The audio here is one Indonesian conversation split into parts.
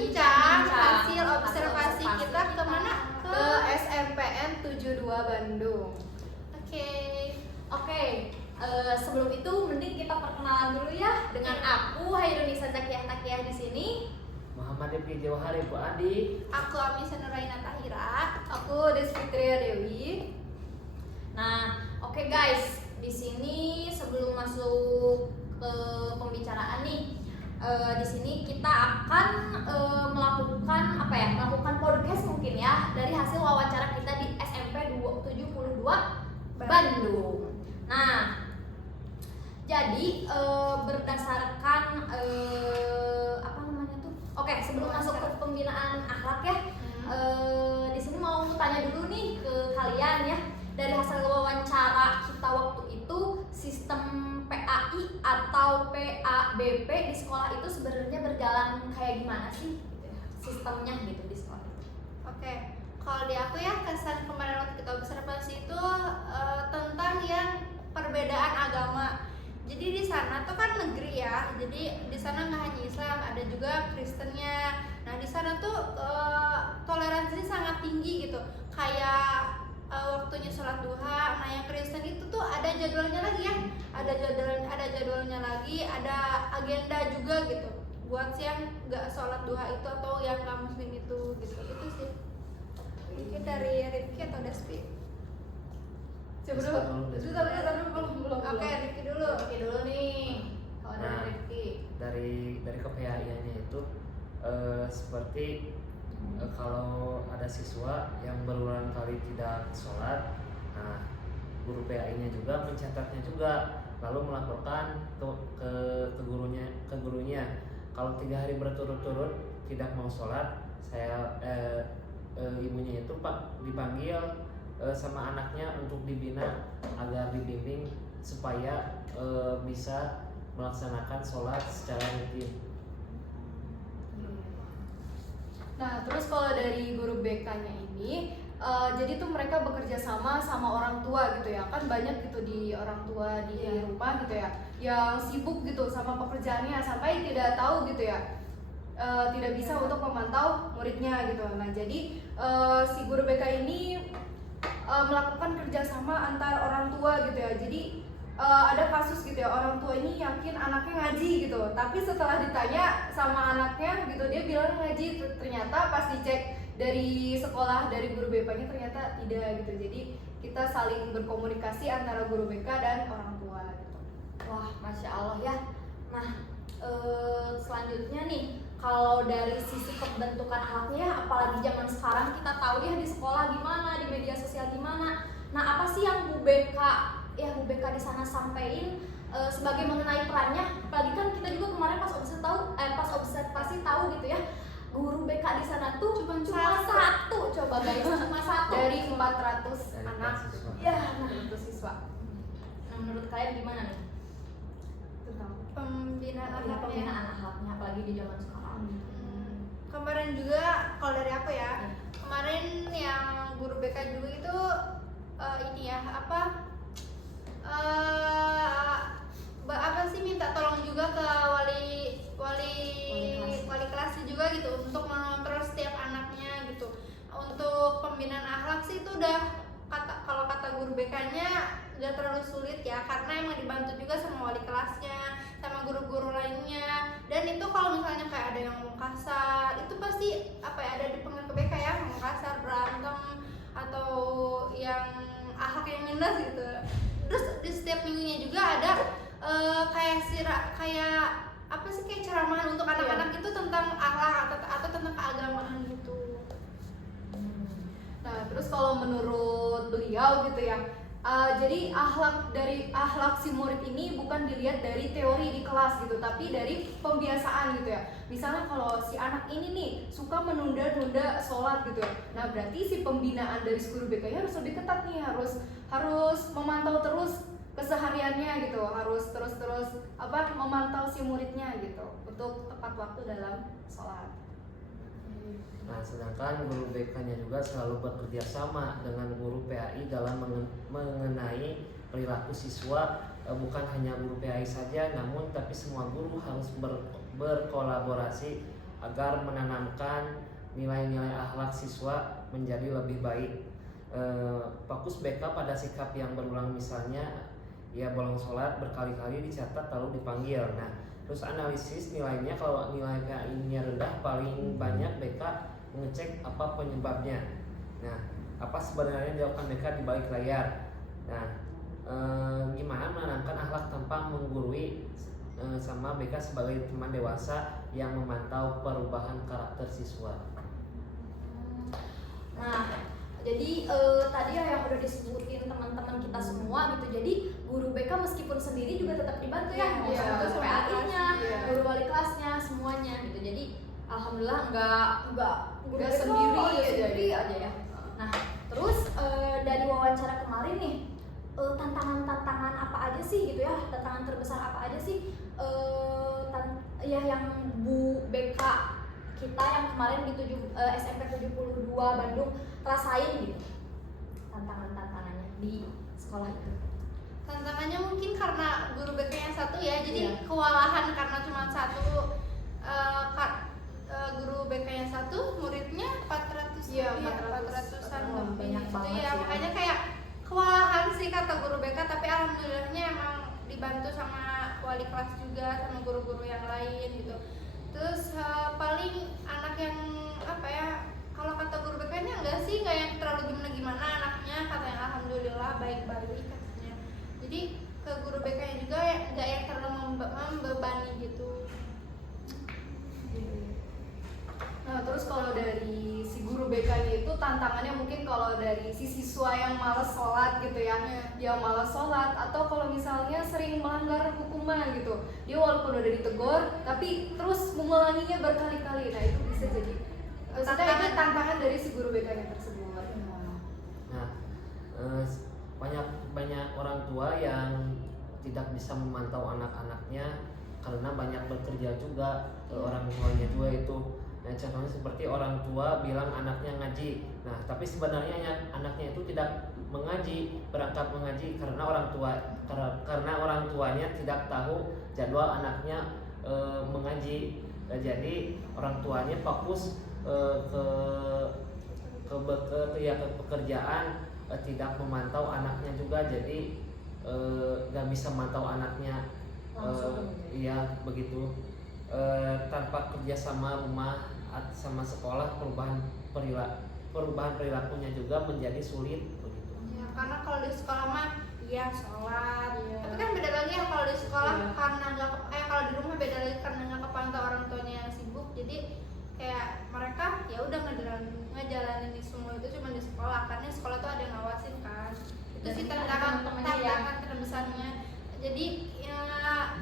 bincang hasil observasi kita kemana? Ke SMPN 72 Bandung. Oke. Sebelum itu mending kita perkenalan dulu ya dengan aku Hairunisa Zakiah di sini. Muhammad Rifki Jawahari Bu Adi. Aku Amisa Nuraina Tahira. Aku Desfitria Dewi. Nah, oke guys, di sini sebelum masuk ke pembicaraan nih, di sini kita akan melakukan podcast mungkin ya dari hasil wawancara kita di SMP 72 Bandung. Nah, jadi berdasarkan Oke, sebelum masuk ke pembinaan akhlak ya, di sini mau tanya dulu nih ke kalian ya. Dari hasil wawancara kita waktu itu, sistem PAI atau PABP di sekolah itu sebenarnya berjalan kayak gimana sih sistemnya gitu di sekolah itu? Oke, kalau di aku ya kesan kemarin waktu kita observasi itu tentang yang perbedaan agama. Jadi di sana tuh kan negeri ya, jadi di sana nggak hanya Islam, ada juga Kristennya. Nah di sana tuh toleransi sangat tinggi gitu, kayak waktunya sholat duha. Nah yang Kristen itu tuh ada jadwalnya lagi ya, ada jadwalnya lagi, ada agenda juga gitu. Buat yang nggak sholat duha itu atau yang nggak muslim itu gitu, itu sih. Mungkin dari Rifki atau Despi? Coba dulu. Oke, Rifki dulu. Rifki dulu nih. Kalau dari Nah, Rifki. Dari KPAI-nya itu seperti kalau ada siswa yang berulang kali tidak sholat, nah guru PAI-nya juga mencatatnya juga, lalu melaporkan ke gurunya. Kalau 3 hari berturut-turut tidak mau sholat, ibunya itu dipanggil sama anaknya untuk dibina agar dibimbing supaya bisa melaksanakan sholat secara rutin. Nah, terus kalau dari guru BK-nya ini, jadi tuh mereka bekerja sama orang tua gitu ya, kan banyak gitu di orang tua di rumah gitu ya, yang sibuk gitu sama pekerjaannya sampai tidak tahu gitu ya, tidak bisa untuk memantau muridnya gitu. Nah, jadi si guru BK ini melakukan kerjasama antar orang tua gitu ya. Jadi ada kasus gitu ya, orang tua ini yakin anaknya ngaji gitu, tapi setelah ditanya sama anaknya gitu, dia bilang ngaji, ternyata pas dicek dari sekolah, dari guru BK-nya ternyata tidak gitu. Jadi kita saling berkomunikasi antara guru BK dan orang tua gitu. Wah, Masya Allah ya. Nah, selanjutnya nih, kalau dari sisi pembentukan akhlaknya, apalagi zaman sekarang kita tahu ya di sekolah gimana, di media sosial gimana. Nah, apa sih yang Bu BK di sana sampein sebagai mengenai perannya? Apalagi kan kita juga kemarin pas observasi tahu gitu ya, guru BK di sana tuh cuma satu, coba guys, cuma satu dari 400 anak ya, 400 siswa. Nah, menurut kalian gimana nih Tentang Pembinaan akhlaknya apalagi di zaman sekarang? Kemarin juga kalau dari aku ya, kemarin yang guru BK juga itu minta tolong juga ke wali kelas juga gitu untuk mengontrol setiap anaknya gitu. Untuk pembinaan akhlak sih itu udah kalau kata guru BK-nya udah terlalu sulit ya, karena emang dibantu juga sama wali kelasnya, sama guru-guru lainnya. Dan itu kalau misalnya kayak ada yang ngomong kasar, itu pasti ada di pengen ke BK ya, ngomong kasar, berantem, atau yang yang minus gitu. Terus di setiap minggunya juga ada kayak ceramahan untuk anak-anak itu tentang akhlak atau tentang keagamaan gitu. Nah, terus kalau menurut beliau gitu ya, jadi akhlak si murid ini bukan dilihat dari teori di kelas gitu, tapi dari pembiasaan gitu ya. Misalnya kalau si anak ini nih suka menunda-nunda sholat gitu ya, nah berarti si pembinaan dari guru BK-nya harus lebih ketat nih, harus memantau terus kesehariannya gitu, harus terus memantau si muridnya gitu untuk tepat waktu dalam sholat. Nah, sedangkan guru BK-nya juga selalu bekerja sama dengan guru PAI dalam mengenai perilaku siswa, bukan hanya guru PAI saja, namun tapi semua guru harus berkolaborasi agar menanamkan nilai-nilai akhlak siswa menjadi lebih baik. Fokus BK pada sikap yang berulang, misalnya ya bolong sholat berkali-kali dicatat lalu dipanggil. Nah, terus analisis nilainya, kalau nilai KI-nya rendah paling banyak BK mengecek apa penyebabnya. Nah, apa sebenarnya dilakukan BK di balik layar. Nah, gimana menanamkan akhlak tanpa menggurui, sama BK sebagai teman dewasa yang memantau perubahan karakter siswa. Nah, jadi tadi ya yang udah disebutin teman-teman kita semua gitu. Jadi guru BK meskipun sendiri juga tetap dibantu ya, mau Iya, sama sama PAI-nya, iya. guru wali kelasnya, semuanya gitu. Jadi alhamdulillah nggak guru Nggak BK sendiri sendiri aja. aja ya. Nah, terus dari wawancara kemarin nih, tantangan-tantangan apa aja sih gitu ya? Tantangan terbesar apa aja sih ya yang Bu BK kita yang kemarin di SMP 72 Bandung rasain gitu, tantangannya di sekolah itu? Tantangannya mungkin karena guru BK yang satu ya, jadi Iya. kewalahan karena cuma satu, guru BK yang satu, muridnya 400, Iya, 400-an Wah, lebih banyak gitu banget ya. sih. Makanya kayak kewalahan sih kata guru BK, tapi alhamdulillahnya emang dibantu sama wali kelas juga, sama guru-guru yang lain gitu. Terus paling anak yang apa ya, kalau kata guru BK-nya enggak yang terlalu gimana-gimana anaknya, katanya alhamdulillah baik-baik katanya. Jadi ke guru BK-nya juga enggak yang terlalu membebani gitu. Nah, terus kalau dari si guru BK-nya itu tantangannya mungkin kalau dari si siswa yang malas sholat gitu ya, yang malas sholat, atau kalau misalnya sering melanggar hukuman gitu, dia walaupun udah ditegur tapi terus mengulanginya berkali-kali. Nah, itu bisa jadi maksudnya itu tantangan dari si guru BK-nya tersebut. Nah, banyak orang tua yang tidak bisa memantau anak-anaknya karena banyak bekerja juga, orang tuanya juga itu. Nah, contohnya seperti orang tua bilang anaknya ngaji. Nah, tapi sebenarnya anaknya itu tidak mengaji, berangkat mengaji karena orang tuanya tidak tahu jadwal anaknya mengaji. Jadi orang tuanya fokus ke pekerjaan, tidak memantau anaknya juga. Jadi nggak bisa memantau anaknya iya begitu. Tanpa kerjasama rumah sama sekolah, perubahan perilakunya juga menjadi sulit begitu. Ya, karena kalau di sekolah mah iya sholat, Iya. tapi kan beda lagi ya kalau di sekolah Iya. karena nggak kalau di rumah beda lagi karena nggak kepantau orang tuanya yang sibuk. Jadi kayak mereka ya udah ngejalanin di semua itu cuma di sekolah, karena di sekolah tuh ada yang ngawasin kan. Itu Dan sih ada tantangan teman-temannya ya. terbesarnya. Jadi ya,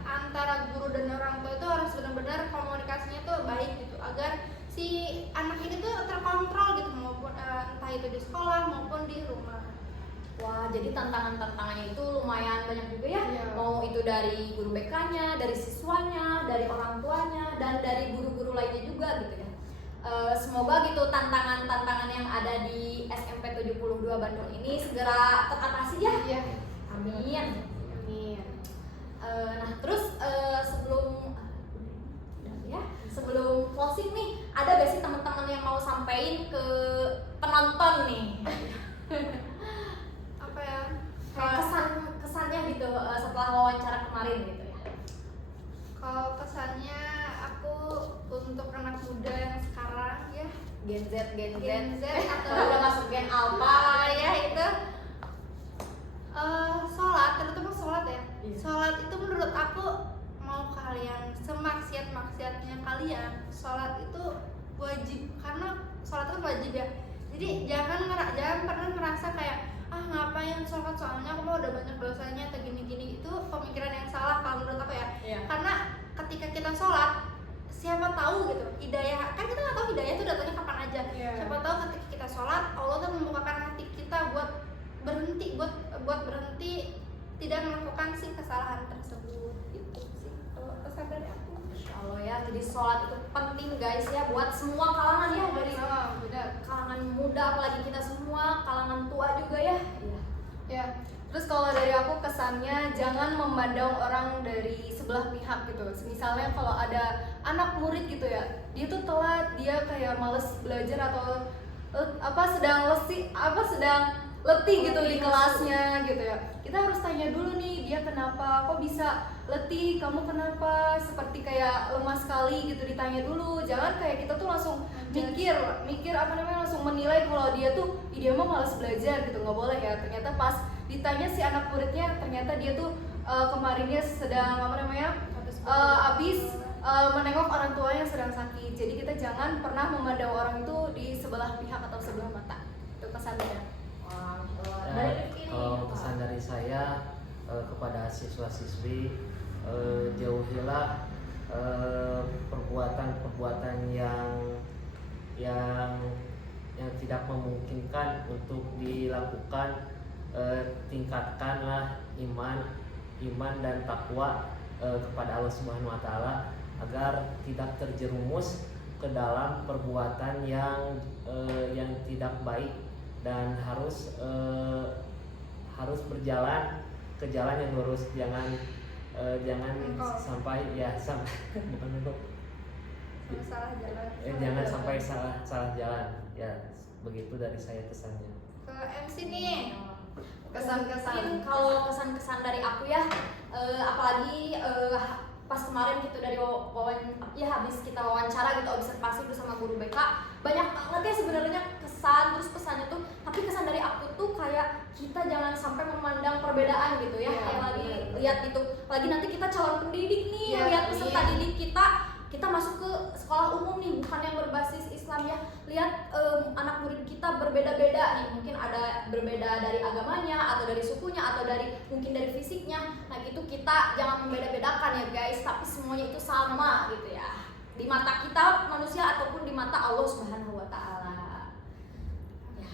antara guru dan orang tua itu harus benar-benar komunikasinya tuh baik gitu, agar si anak ini tuh terkontrol gitu, maupun entah itu di sekolah maupun di rumah. Wah, jadi tantangannya itu lumayan banyak juga ya. Iya. Mau itu dari guru BK-nya, dari siswanya, dari orang tuanya, dan dari guru-guru lainnya juga gitu ya. Semoga gitu tantangan-tantangan yang ada di SMP 72 Bandung ini segera teratasi ya. Iya. Amin. Amin. Nah, terus sebelum closing nih, ada gak sih teman-teman yang mau sampaikan ke penonton nih? Apa ya? Kayak kesannya gitu setelah wawancara kemarin gitu ya. Kalau pesannya aku untuk anak muda yang sekarang ya, Gen Gen Z atau udah masuk gen alpha ya itu sholat, terutama sholat ya. Iya. Sholat itu menurut aku, mau kalian semaksiat-maksiatnya kalian, sholat itu wajib, karena sholat itu wajib ya. Jadi jangan pernah merasa kayak ngapain sholat, soalnya aku mah udah banyak dosanya atau gini-gini. Itu pemikiran yang salah kalau menurut aku ya. Iya. Karena ketika kita sholat, siapa tahu gitu hidayah, kan kita nggak tahu hidayah itu datangnya kapan aja. Iya. Siapa tahu ketika kita sholat, Allah tuh membukakan hati kita buat berhenti tidak melakukan si kesalahan tersebut. Itu sih pesan dari aku. Masya Allah ya, jadi sholat itu penting guys ya buat semua kalangan ya, dari Benar. kalangan muda apalagi kita semua, kalangan tua juga ya. Iya. Ya, terus kalau dari aku kesannya jangan memandang orang dari sebelah pihak gitu. Misalnya kalau ada anak murid gitu ya, dia tuh telat, dia kayak males belajar atau sedang letih gitu di kelasnya gitu ya, kita harus tanya dulu nih dia kenapa, kok bisa letih, kamu kenapa, seperti kayak lemah sekali gitu, ditanya dulu. Jangan kayak kita tuh langsung mikir langsung menilai kalau dia tuh dia mah malas belajar gitu, nggak boleh ya. Ternyata pas ditanya si anak muridnya, ternyata dia tuh kemarinnya sedang habis menengok orang tua yang sedang sakit. Jadi kita jangan pernah memandang orang itu di sebelah pihak atau sebelah mata. Itu kesannya. Wah, Kalau pesan dari saya kepada siswa-siswi, jauhilah perbuatan-perbuatan yang tidak memungkinkan untuk dilakukan. Tingkatkanlah iman dan takwa kepada Allah Subhanahu wa taala agar tidak terjerumus ke dalam perbuatan yang tidak baik, dan harus berjalan ke jalan yang lurus. Jangan sampai bukan untuk salah jalan. jangan sampai salah jalan. Ya, begitu dari saya pesannya. Ke MC nih. Mungkin kalau kesan-kesan dari aku ya, apalagi pas kemarin gitu dari habis kita wawancara gitu, observasi bersama guru BK, banyak banget ya sebenarnya kesan, terus pesannya tuh, tapi kesan dari aku tuh kayak kita jangan sampai memandang perbedaan gitu ya, kayak lagi lihat itu, lagi nanti kita calon pendidik nih, lihat peserta didik kita masuk ke sekolah umum nih, bukan yang berbasis Islam ya, lihat anak murid kita berbeda-beda nih, mungkin ada berbeda dari agamanya, atau dari sukunya, atau mungkin dari fisiknya. Nah gitu, kita jangan membeda-bedakan ya guys, tapi semuanya itu sama gitu ya, di mata kita manusia ataupun di mata Allah Subhanahu wa taala. Ya.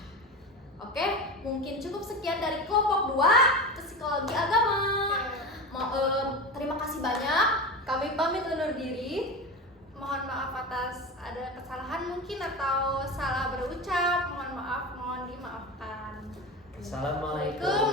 Oke, mungkin cukup sekian dari kelompok 2 psikologi agama. Terima kasih banyak. Kami pamit undur diri. Mohon maaf atas ada kesalahan mungkin atau salah berucap. Mohon maaf, mohon dimaafkan. Assalamualaikum